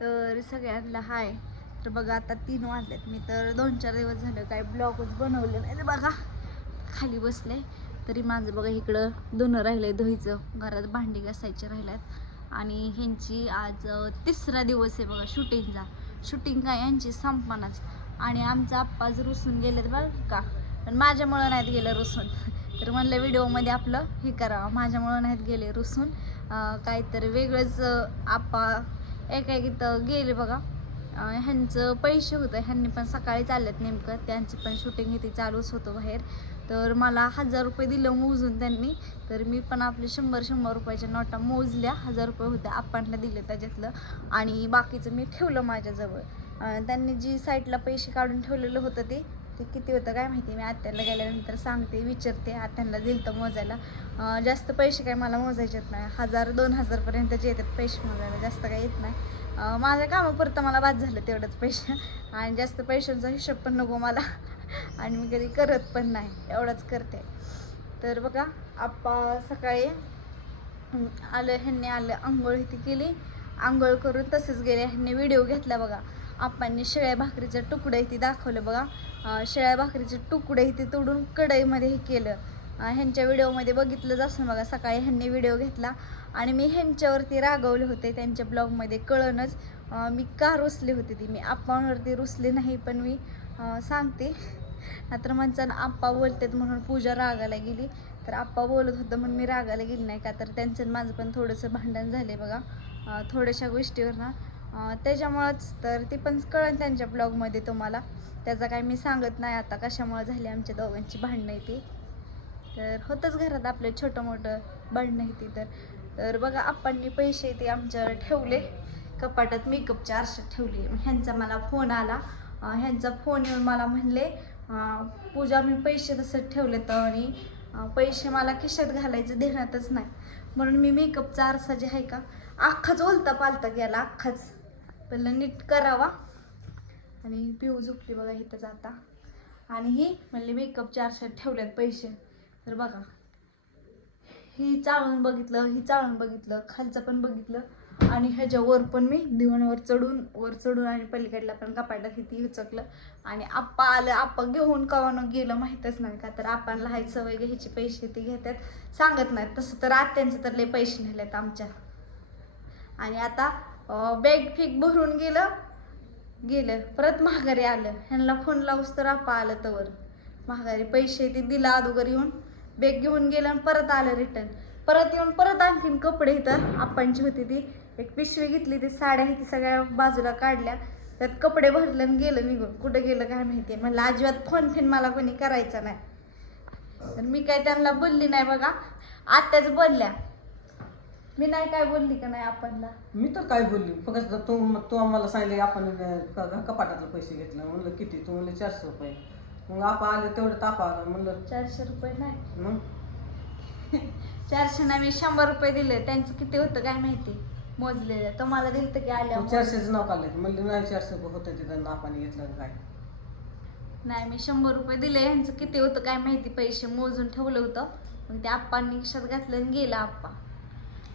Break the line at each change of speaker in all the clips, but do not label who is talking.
तर सगळ्यांना हाय. तर बघा आता तीन वाजलेत. मी तर दोन चार दिवस झालं काय ब्लॉगच बनवले नाही. तर बघा खाली बसले. तरी माझं बघा इकडं धुणं राहिलंय धुईचं घरात भांडी घासायचे राहिल्यात. आणि ह्यांची आज तिसरा दिवस आहे बघा शूटिंगचा. शूटिंग काय? यांची संपनाच आणि आमचा आप्पा आज रुसून गेलेत बघा का? पण माझ्यामुळं नाहीत गेलं रुसून. तर म्हणलं व्हिडिओमध्ये आपलं हे करावं. माझ्यामुळं नाहीत गेले रुसून. काहीतरी वेगळंच आप्पा एक एक गेले बघा. ह्यांचं पैसे होतं. ह्यांनी पण सकाळी चाललेत नेमकं. त्यांचं पण शूटिंग इथे चालूच होतं बाहेर. तर मला हजार रुपये दिलं मोजून त्यांनी. तर मी पण आपले शंभर शंभर रुपयाच्या नोटा मोजल्या. हजार रुपये होत्या आपणला दिले त्याच्यातलं. आणि बाकीचं मी ठेवलं माझ्याजवळ. त्यांनी जी साईडला पैसे काढून ठेवलेलं होतं ते ते किती होतं काय माहिती मी आत्याला गेल्यानंतर सांगते विचारते आत्यांना दिलं तर मोजायला जास्त पैसे काय मला मोजायचे येत नाही. हजार दोन हजारपर्यंतचे येतात पैसे मोजायला जास्त काही येत नाही. माझ्या कामापुरतं मला बाद झालं तेवढंच पैसे. आणि जास्त पैशांचा हिशोब पण नको मला. आणि मी कधी करत पण नाही एवढंच करते. तर बघा आप्पा सकाळी आलं ह्यांनी आलं आंघोळ इथे केली. आंघोळ करून तसेच गेले. ह्यांनी व्हिडिओ घेतला बघा. आप्पांनी शेळ्या भाकरीचे तुकडे इथे दाखवलं बघा. शेळ्या भाकरीचे तुकडे इथे तोडून कढईमध्ये हे केलं. ह्यांच्या व्हिडिओमध्ये बघितलंच असं बघा सकाळी ह्यांनी व्हिडिओ घेतला. आणि मी ह्यांच्यावरती रागवले होते त्यांच्या ब्लॉगमध्ये कळणच. मी का रुसले होते ती? मी आप्पांवरती रुसले नाही पण मी सांगते. नात्र म्हणतात आप्पा बोलतात म्हणून पूजा रागाला गेली. तर आप्पा बोलत होतं म्हणून मी रागाला गेली नाही का? तर त्यांचं माझं पण थोडंसं भांडण झाले बघा. थोड्याशा गोष्टीवर ना त्याच्यामुळंच तर ती पण कळेल त्यांच्या ब्लॉगमध्ये तुम्हाला. त्याचा काय मी सांगत नाही आता कशामुळं झाली आमच्या दोघांची भांडणं ती. तर होतंच घरात आपलं छोटं मोठं भांडणं ती तर. तर बघा आप्पांनी पैसे ते आमच्या ठेवले. कपाटात मेकअपच्या आरशात ठेवले. ह्यांचा मला फोन आला. ह्यांचा फोन येऊन मला म्हणले पूजा मी पैसे तसंच ठेवले तर आणि पैसे मला खिशात घालायचं देण्यातच नाही. म्हणून मी मेकअपचा आरसा जे आहे का अख्खाच ओलता पालता गेला अख्खाच. पहिलं नीट करावा. आणि पिऊ झोपली बघा इथं जाता आणि ही म्हणले मेकअपच्या आरशात ठेवल्यात पैसे. तर बघा. ही चाळून बघितलं ही चाळून बघितलं खालचं पण बघितलं. आणि ह्याच्यावर पण मी दिवणवर चढून वर चढून आणि पलीकडला पण कपाटात ती उचकलं आणि आप्पा आलं आप्पा घेऊन कवानं गेलं माहीतच नाही का. तर आपणला हाय सवय घ्यायची पैसे ते घेतात. सांगत नाहीत. तसं तर आत्यांचं तर लय पैसे नेलेत आमच्या. आणि आता बॅग फिक भरून गेलं गेलं. परत महागारी आलं. ह्यांना फोन लावूस तर आपा आलं तवर. महागारी पैसे ते दिला अगोदर येऊन. बॅग घेऊन गेलं आणि परत आलं रिटर्न परत येऊन परत आणखीन कपडे इथं आपांची होती ती. एक पिशवी घेतली ती साड्या ती सगळ्या बाजूला काढल्या. त्यात कपडे भरलं आणि गेलं निघून. कुठं गेलं काय माहिती म्हणलं अजिबात फोन फिन मला कोणी करायचा नाही. तर मी काय त्यांना बोलली नाही बघा. आत्याच बोलल्या. मी नाही काय बोलली का नाही आपणला?
मी तर काय बोलली? फक्त तू तू आम्हाला सांगितले आपण क- कपाटातलं पैसे घेतलं. म्हणलं किती? तू म्हणले चारशे रुपये. मग आपण आले तेवढं तापा आलं म्हणलं
चारशे रुपये नाही.
मग?
चारशे नाही मी शंभर रुपये दिले. त्यांचं किती होतं काय माहिती? मोजलेलं. तुम्हाला दिलं की आल्या
तू चारशेच नाव काढले म्हणलं नाही चारशे रुपये होतं तिथं नापाने घेतलं काय?
नाही मी शंभर रुपये दिले. यांचं किती होतं काय माहिती? पैसे मोजून ठेवलं होतं. मग ते आप्पांनी खिशात घातलं आणि गेला आप्पा.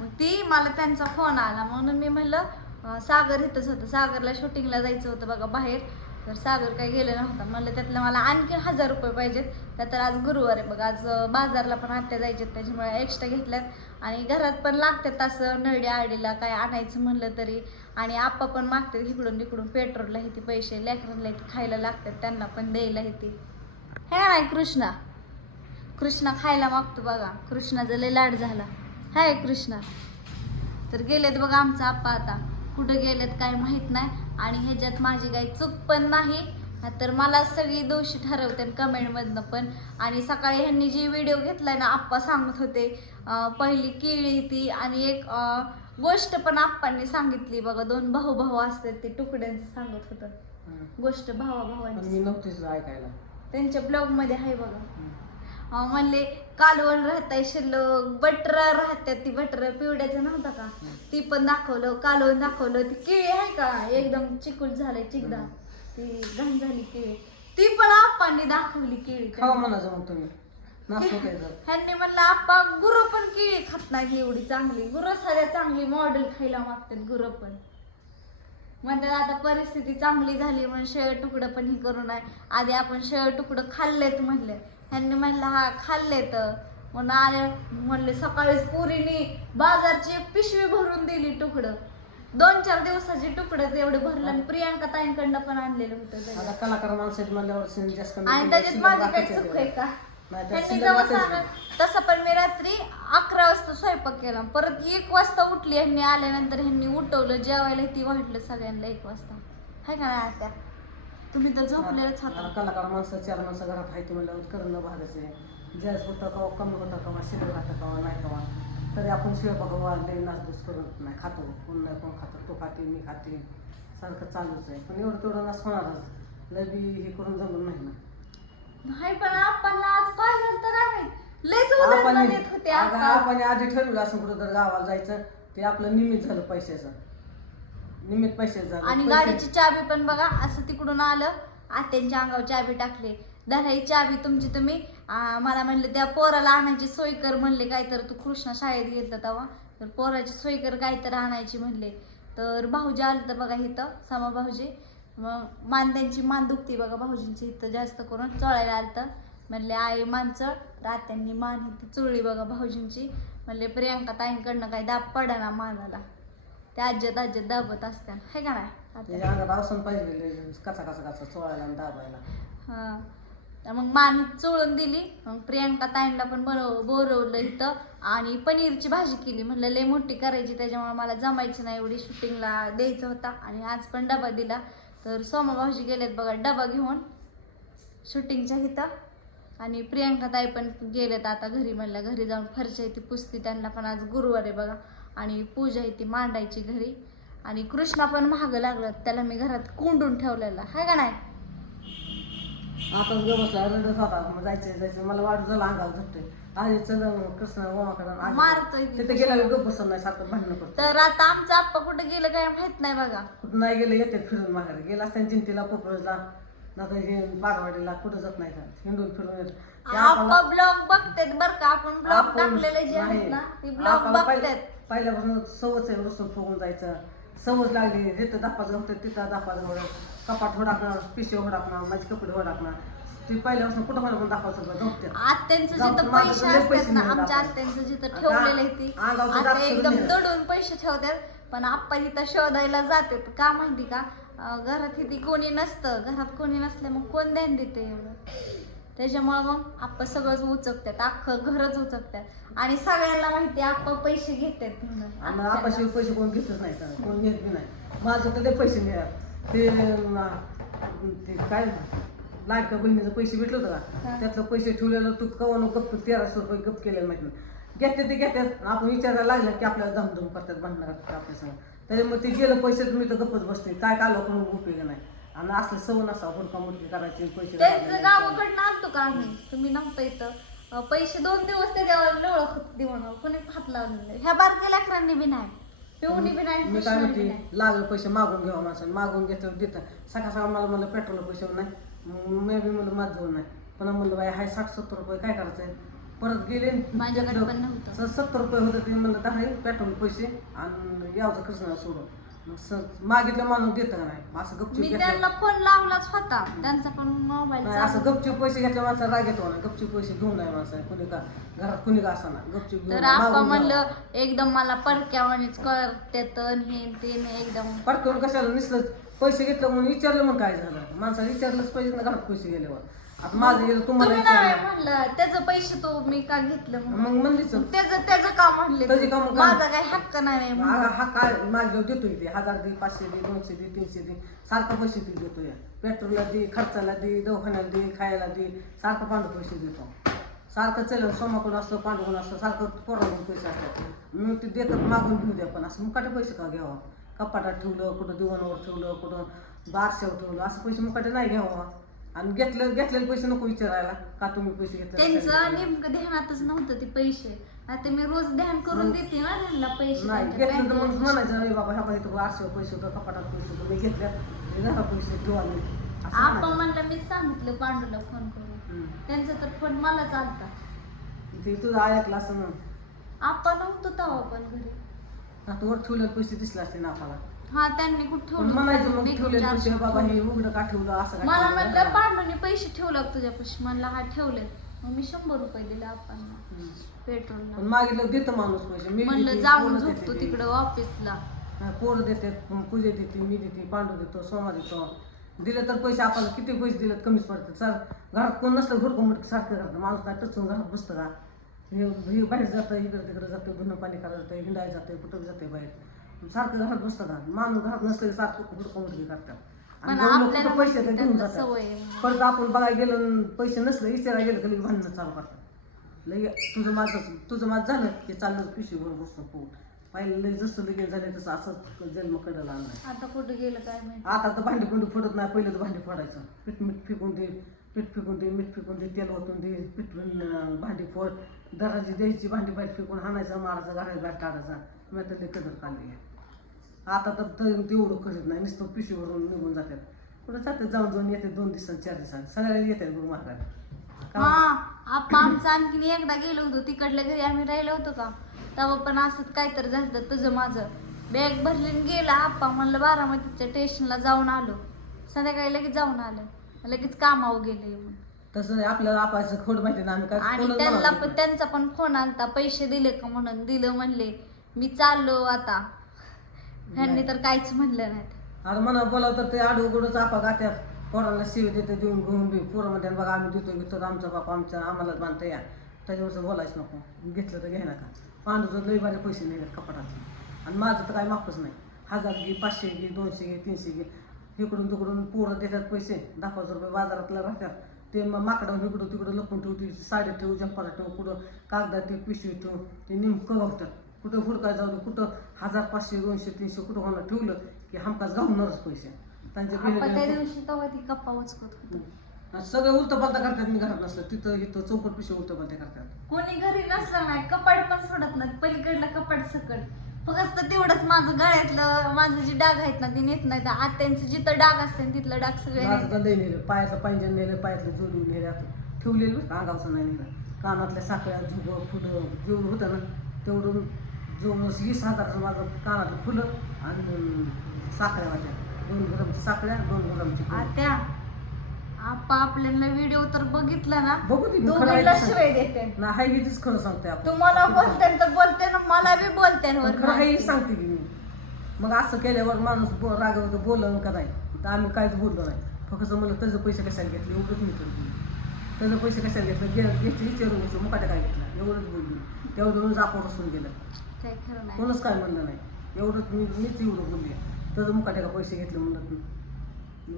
मग ती मला त्यांचा फोन आला. म्हणून मी म्हणलं सागर इथंच होतं. सागरला शूटिंगला जायचं होतं बघा बाहेर. तर सागर काही गेलं नव्हतं. म्हणलं त्यातलं मला आणखी हजार रुपये पाहिजेत. त्या तर आज गुरुवार आहे बघा. आज बाजारला पण आत्या जायचे त्याच्यामुळे एक्स्ट्रा घेतल्यात. आणि घरात पण लागतात असं नळडी आडीला काय आणायचं म्हणलं तरी. आणि आप्पा पण मागतात इकडून तिकडून. पेट्रोलला येते पैसे लॅकरनला येते खायला लागतात. त्यांना पण द्यायला येते हे नाही कृष्णा? कृष्णा खायला मागतो बघा. कृष्णाचा लय लाड झाला. हाय कृष्णा. तर गेलेत बघा आमचा आप्पा आता. कुठं गेलेत काय माहीत नाही. आणि ह्याच्यात माझी काही चूक पण नाही. तर मला सगळी दोषी ठरवते कमेंटमधनं पण. आणि सकाळी ह्यांनी जी व्हिडिओ घेतलाय ना आप्पा सांगत होते पहिली केळी ती आणि एक गोष्ट पण आप्पांनी सांगितली बघा. दोन भाऊ भाऊ असतात ते तुकड्यांचं सांगत होतं. गोष्ट भावा भावांची त्यांच्या ब्लॉगमध्ये आहे बघा. म्हणले कालवण राहताय शिल्लक बटर राहत्यात ती बटर पिवड्याचं नव्हतं का? ती पण दाखवलं कालवण दाखवलं ती केळी आहे का? एकदम चिकूल झालंय चिकदा. ती घाण झाली केळी. ती पण आप्पांनी दाखवली केळी
खावा म्हणायचं मग तुम्ही.
ह्यांनी म्हणलं आप्पा गुरं पण केळी खात नाही एवढी चांगली. गुरं साध्या चांगली मॉडेल खायला मागतात गुरं पण. म्हणतात आता परिस्थिती चांगली झाली म्हणून शेळ तुकडं पण ही करू नये. आधी आपण शेळ तुकडं खाल्लेत म्हणले. ह्यांनी म्हणलं हा खाल्लेत म्हणून आले म्हणले सकाळीच पुरीनी बाजारची एक पिशवी भरून दिली तुकडं. दोन चार दिवसाची तुकडं तेवढे भरलं आणि प्रियांका ताईंकडनं पण आणलेलं होतं
आता. कलाकार माणसाची म्हणल्यावर सिन जास्त कमी
आणि त्याच्यात
शिल्लक
माझी काही चूक आहे का?
नाही, त्यात
त्यांनी
शिल्लक
जेव्हा
बाकीच्या
सांगा तसं पण मी रात्री अकरा वाजता स्वयंपाक केला. परत एक वाजता उठली ह्यांनी आल्यानंतर ह्यांनी उठवलं जेवायला ती वाटलं सगळ्यांना एक वाजता. हाय का नाही आता तुम्ही तर झोपलेलंच होता.
कलाकार माणसं चार माणसं घरात आहे ते म्हणल्यावर करणं भागच आहे जास्त होतं का कमी होतं का शिल्लक राहतं का नाही का तरी आपण स्वयंपाक वाढले नासधूस करत नाही खातो. कोण नाही कोण खातो. तो खाते मी खाते. सारखं चालूच आहे. पण एवढं तेवढं नास होणारच. लय बी हे करून जमून नाही ना.
नाही पण आपण आज काय झालं तर लयच उदाहरणं देत होते
आपण आधी ठरवलं असं कुठं तर गावाला जायचं. ते आपलं निमित्त झालं पैशाचं. पैशाचं झालं
आणि
पैसे-
गाडीची चाबी पण बघा असं तिकडून आलं आत्यांच्या अंगावर चाबी टाकली. ही चाबी तुमची तुम्ही मला म्हणले त्या पोराला आणायची सोय कर म्हणले काय तर तू कृष्णा शाळेत गेलता तेव्हा. तर पोराची सोय कर काय तर आणायची म्हणले. तर भाऊजी आलं तर बघा इथं समा भाऊजी. मग मान त्यांची मान दुखती बघा भाऊजींची इथं जास्त करून चोळायला आलं तर म्हणले आई मान चळ तर आत्यांनी मान इथं चोळली बघा भाऊजींची. म्हणले प्रियांका ताईंकडनं काय दाब पडा मानाला. त्या आज्यात आज्यात दाबत असत्या हे का नाही?
अंगात असून पाहिजे कसा कसा कसा चोळायला आणि दाबायला.
हा. तर मग मान चोळून दिली. मग प्रियांका ताईंना पण बनव बोरवलं इथं. आणि पनीरची भाजी केली. म्हणलं लय मोठी करायची. त्याच्यामुळे मला जमायची नाही एवढी. शूटिंगला द्यायचं होता. आणि आज पण डबा दिला. तर सोमा भाऊजी गेलेत बघा. डबा घेऊन शूटिंगच्या इथं. आणि प्रियांका ताई पण गेलेत आता घरी. म्हणलं घरी जाऊन फरशा ती पुसती. त्यांना पण आज गुरुवार आहे बघा. आणि पूजा आहे ती मांडायची घरी. आणि कृष्णा पण महाग लागलं त्याला मी घरात कोंडून ठेवलेला. आहे का नाही?
आताच ग बसला रडत होता. मग जायचं जायचं मला वाढ झाला अंगाला झटतोय आधी कृष्ण
मारतोय ती.
तिथे गेल्यावर गप बसत नाही सारखं भांडणं करतो
तर आता आमचा आप्पा कुठे गेलं काय माहीत नाही बघा.
कुठं नाही गेलं येते फिरून माघारी. गेला असताना जिंतीला पोपरजला नाही हे बारवाडीला कुठं जात नाही का? हिंडून फिरून येत.
आप्पा ब्लॉग बघतात बर का? आपण ब्लॉग टाकलेले जे आहेत. ना ते ब्लॉग बघतात.
पहिल्यापासून सवच आहे रुसून फुगून जायचं. सवच लागली जिथं दापाचं होतं तिथं दापाचं होतं कपाट होडाकणार पिशवी होडाकणार माझे कपडे होडाकणार ती पहिल्यापासून कुठं मला पण दाखवायचं गमते
आत्यांचं जिथं
माझं
पैसे
लय पैसे
असतात ना
मिळाले
आमच्या. आत्यांचं जिथं
आता
ठेवलेलं आहे ती आता
दात
एकदम दडून पैसे ठेवतात पण आप्पा तिथं शोधायला जातात का माहिती का? अं, घरात इथे कोणी नसतं. घरात कोणी नसलं मग कोण ध्यान देते एवढं? त्याच्यामुळं मग आप्पा सगळंच उचकतात अख्खं घरच उचकतात. आणि सगळ्यांना माहिती आप्पा पैसे घेतात म्हणून.
आणि. आपाशी पैसे कोण घेतच नाही कोण घेत बी नाही. माझं तर ते पैसे मिळाले ते अं, ते काय लाडक्या बहिणीचं पैसे भेटलं होतं का. त्यातलं पैसे ठेवलेलं तू कवन गप्प तेराशे रुपये गप्प केलेलं माहिती नाही. घेते ते घेतात आपण विचारायला लागलं की आपल्याला धमधम करतात भांडणं करतात आपल्या संग. त्याच्यामुळे ते गेलं पैसे तुम्ही तर गप्पच बसते. काय कालो कोण उपयोग नाही. आणि असलं सवय नसा हुडका मुडकी करायची पैसे
त्यांचं
घालायचे.
गावाकडनं आणतो का आम्ही? तुम्ही नव्हतं इथं. अं, पैसे दोन दिवस त्याच्यावर लोळख देऊन कोणी हात लावलेलं ह्या बारक्या लेकरांनी बी नाही. पिऊनी बी नाही
मी काय
कृष्णाने बी
म्हणते
नाही.
लागलं पैसे मागून घ्यावं माणसाने. मागून घेतलं देतं. सकाळ सकाळ मला म्हणलं पेट्रोल पैसे नाही. मी बी म्हणलं माझं जवळ नाही. पण म्हणलं बाई हाय साठ सत्तर रुपये काय करायचंय? परत गेले.
माझ्याकडे पण नव्हतं.
स- सत्तर रुपये होतं ते म्हणलं दहा पेट्रोल पैसे आणि यावचं कृष्णा सोडून. स- मागितलं माणूस देतं नाही? असं गपचूप
मी
घेतलं.
त्यांना फोन लावलाच होता. त्यांचा पण मोबाईल
नाही असं गपचूप पैसे घेतल्या माणसाला राग येतो ना गपचूप पैसे घेऊन नाही माणसाने कुणी का घरात कुणी का असा गपचूप घेऊन
तर आपण
मागून
म्हणलं. एकदम मला परक्यावानीच करतात हे ते एकदम.
पटकन कशाला निसलं पैसे घेतलं म्हणून विचारलं मग काय झालं? माणसाला विचारलंच पाहिजे ना घरात पैसे गेल्यावर. आता माझं गेलं तुम्हाला
तुम्ही नाही
विचारलं.
म्हणलं त्याचं पैसे तो मी का घेतलं म्हणून.
मग
मग त्याचं त्याचं काम म्हणले
त्याचे काम काय?
माझा काही हक्क नाही म्हणून.
हा काय? मागे देतोय ते. हजार दे पाचशे दे दोनशे दे तीनशे दे. सारखं पैसे ते देतो या पेट्रोलला दे खर्चाला दे दवाखान्याला दे खायला दे. सारखं पांढर पैसे देतो. सारखं चल सोमाकडून असतं पांढरकडून असतं सारखं पोराकडून पैसे असतात. मग ते देतात मागून घेऊ द्या पण असं मुकाटे पैसे का घ्यावा? कपाटात ठेवलं कुठं दिवाणावर ठेवलं कुठं बारशावर ठेवलं असं पैसे मुकाटे नाही घ्यावा. आणि घेतलं घेतलेले पैसे नको विचारायला का तुम्ही पैसे घेतले
त्यांचं नेमकं ध्यानातच नव्हतं ते पैसे. आता मी रोज ध्यान करून देते ना त्यांना पैसे
नाही
त्यांच्या
घेतलं तर मग
बँकेत.
म्हणायचं अरे बाबा ह्या पाहिजे आठशे पैसे होतं कपाटात पैसे होतं मी घेतल्या हे घरा पैसे घेऊ आले असं
आपण
म्हणायचं.
म्हणलं मी सांगितलं पांडूला फोन करून.
हम्म.
त्यांचा तर फोन मला चालता
ते तुझं ऐकलं असं ना
आपण नव्हतो तेव्हा पण घरी.
आता वर ठेवलेले पैसे दिसले असते ना आपल्याला.
हा त्यांनी कुठं
पण म्हणायचं मग पैसे बाबा. हे उघडं का ठेवलं? असं का
मला
ठेवलं?
म्हणलं पांडूने पैसे ठेवलं का तुझ्यापाशी. म्हणलं हा ठेवले मग मी शंभर रुपये दिले आपण
हम्म. पण
पेट्रोलला
मागितलं देतं माणूस पैसे. मी
म्हणलं
देते,
जाऊन
पोरं
झोपतो
देते.
तिकडं ऑफिसला
हा, पोरं देते पूजा देते मी देते पांडू देतो सोमा देतो. दिले तर पैसे आपल्याला किती पैसे दिले कमीच पडतात. सर घरात कोण नसलं घर कोण सारखं घरात माणूस काय टचून घरात बसतं का? हे हे बाहेर जातं इकडे तिकडे जातं धुणं पाणी करायला जातं हिंडायला जातं कुठं जाते बाहेर. सारखं घरात बसतं का माणूस घरात नसलं सारखं हुडकं मुडकी करतात. आणि
पण
दोन लोकं
आपल्याला
कुठं पैसे
त्यांना
जातात.
सवय आहे.
परत आपण बघायला गेलो आणि पैसे नसले विचारायला गेलं की भांडणं चालू करतात. लगे तुझं माझं तुझं माझं झालं की चाललं पिशवीवर बसतो पोट. पाहिलं लय जसं लगेच झालं तसं असंच जन्म कडला आणलाय.
आता कुठं गेलं काय माहिती?
आता तर भांडी कुंडी फोडत नाही पहिलं तर भांडी फोडायचं. पीठ मीठ फेकून दे पीठ फेकून दे मीठ फेकून दे तेल ओतून दे पीठ अं, भांडी फोड. दराची द्यायची भांडी बाहेर फेकून हाणायचं मारायचं घराच्या बाहेर काढायचा. मी तर लई कदर काढली आहे. आता तर ते- तेवढं करीत नाही नुसतं पिशवीवरून निघून जातात. कुठं जातात? जाऊन जाऊन येते दोन दिवसांनी चार दिवसांनी. सगळ्याला येतात गुरु
हा आपण आमचं आणखीन एकदा गेलो होतो तिकडल्या घरी आम्ही राहिलो होतो का? तेव्हा पण असंच काहीतरी झालं तुझं माझं. बॅग भरली आणि गेला आप्पा म्हणलं बारामतीच्या स्टेशनला जाऊन आलो. संध्याकाळी लगेच जाऊन आलं. लगेच कामावर गेले
तसं नाही, आपल्याला आपायचं खोड माहिती ना आम्ही काय
आणि त्यांना पण त्यांचा पण फोन आलता पैसे दिले का म्हणून? दिलं म्हणले मी चाललो आता. ह्यांनी तर काहीच म्हणलं नाही.
आता म्हणा बोलावं तर ते आडू गुडूच आपा गात्यात पोरांना शिव देते देऊन घेऊन बी. पोरं म्हणते बघा आम्ही देतो घेतो तर आमचा बापा आमचा आम्हालाच बांधता या. त्याच्यावरचं बोलायचं नको. घेतलं तर घ्या नका पांडूचं लई बारे पैसे नाही कपाटात आणि माझं तर काय माफच नाही. हजार घे पाचशे घे दोनशे घे तीनशे घे. इकडून तिकडून पोरं देतात पैसे. दहा पाच रुपये बाजारातला राहतात. ते मग माकडं इकडं तिकडं लपून ठेवते साडी ठेवू जंपाला ठेवू कुठं कागदात ते पिशवी ठेवू. ते नेमकं बघतात कुठं हुडकाय जाऊ कुठं हजार पाचशे दोनशे तीनशे कुठं होणार ठेवलं की हमकाच गावणारच पैसे. त्यांच्या
आपण त्या दिवशी तेव्हा ती उचकत होतो.
सगळं करतात मी घरात नसलं तिथं इथं चौकट पिशवी उलट पालता करतात.
कोणी घरी नसलं नाही कपाट पण सोडत नाही पलीकडलं कपाट सकट. फक्त तेवढंच माझं गळ्यातलं माझं जे डाग आहेत ना ते नेत नाही आत्यांचं जिथं डाग असते तिथलं डाग सगळे
माझं तर लई नेलं. पायातलं नेलं पायातलं जोडून नेलं. आता ठेवलेलं अंगावचं नाही नेलं. कानातल्या साखळ्या झुगं फुलं जेवढं होतं ना तेवढं जवळ वीस हजाराचं माझं कानातलं फुलं आणि साखळ्या वाट्या दोन ग्रामच्या साखळ्या दोन ग्रामची फुलं.
आत्या आपा आपल्याला व्हिडिओ तर बघितला ना?
बघू ती मी खरं आहे ते
शिवाय देते.
ना हाय हेच खरं सांगते आपण
तुम्हाला बोलते तर बोलते ना मला बी बोलते ना
पण खरं हाय सांगते की मी. मग असं केल्यावर माणूस बो- रागावतं बोललं का नाही? तर आम्ही काहीच बोललो नाही. फक्त म्हणलं त्याचं पैसे कशाला घेतले? एवढंच मी तर त्याचं पैसे कशाला घेतलं? घ्यायचं विचारून घ्यायचं मुकाट्या काय घेतला? एवढंच बोलली. तेवढं आपण रसून गेलं.
काय खरं नाही.
कोणच काय म्हणलं नाही. एवढंच मी मीच एवढं बोलली. त्याचं मुकाट्या का पैसे घेतले म्हणलं तू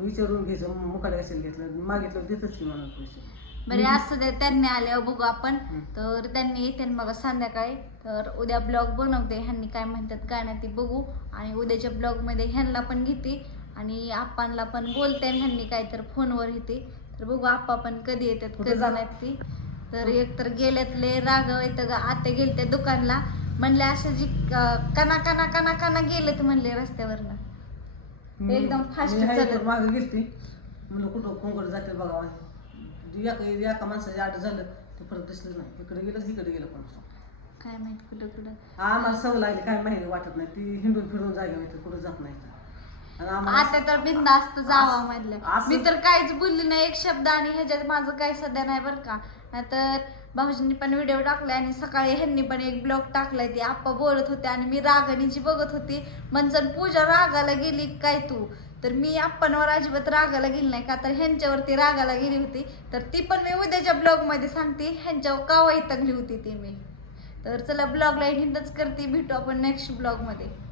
विचारून घ्यायचं मुकाट्या कशाला घेतलं. मागितलं देतच की मला पैसे.
बरे असं दे त्यांनी आल्यावर बघू आपण. तर त्यांनी येते बघा संध्याकाळी. तर उद्या ब्लॉग बनवते. ह्यांनी काय म्हणतात काय नाही ते बघू. आणि उद्याच्या ब्लॉगमध्ये ह्यांना पण घेते. आणि आप्पांना पण बोलते ह्यांनी काय तर फोनवर येते. तर बघू आप्पा पण कधी येतात कधी
जा-
नाहीत ती. तर एक तर गेल्यातले राघव येतं गा. आते गेले त्या दुकानला. म्हणले असे जी कना कना कना कना गेलेत म्हणले रस्त्यावरनं. एकदम fast चालत.
मागे गेलती. म्हणलं कुठं कोंकड जाते बघा. एका एका माणसाच्या आठ झालं ते परत दिसलं नाही. इकडे गेलं इकडे गेलं पण
काय माहीत कुठं कुठं.
आम्हाला सवय लागली काय माहिती वाटत नाही. ती हिंडून फिरून जागा नाही कुठं जात नाही
आता तर बिंदास्त जावा
असं-
मी तर काहीच बोलली नाही एक शब्द आणि ह्याच्यात माझं काही सध्या नाही बरं का. तर भाऊजींनी पण व्हिडिओ टाकलाय आणि सकाळी ह्यांनी पण एक ब्लॉग टाकलाय. ते आप्पा बोलत होते आणि मी रागानीची बघत होती. म्हणजे पूजा रागाला गेली काय तू? तर मी आप्पांवर अजिबात रागाला गेली नाही का? तर ह्यांच्यावरती रागाला गेली होती. तर ती पण मी उद्याच्या ब्लॉगमध्ये सांगते. ह्यांच्यावर का वैतागली होती ती मी. तर चला ब्लॉगला हिंदच करते. भेटू आपण नेक्स्ट ब्लॉगमध्ये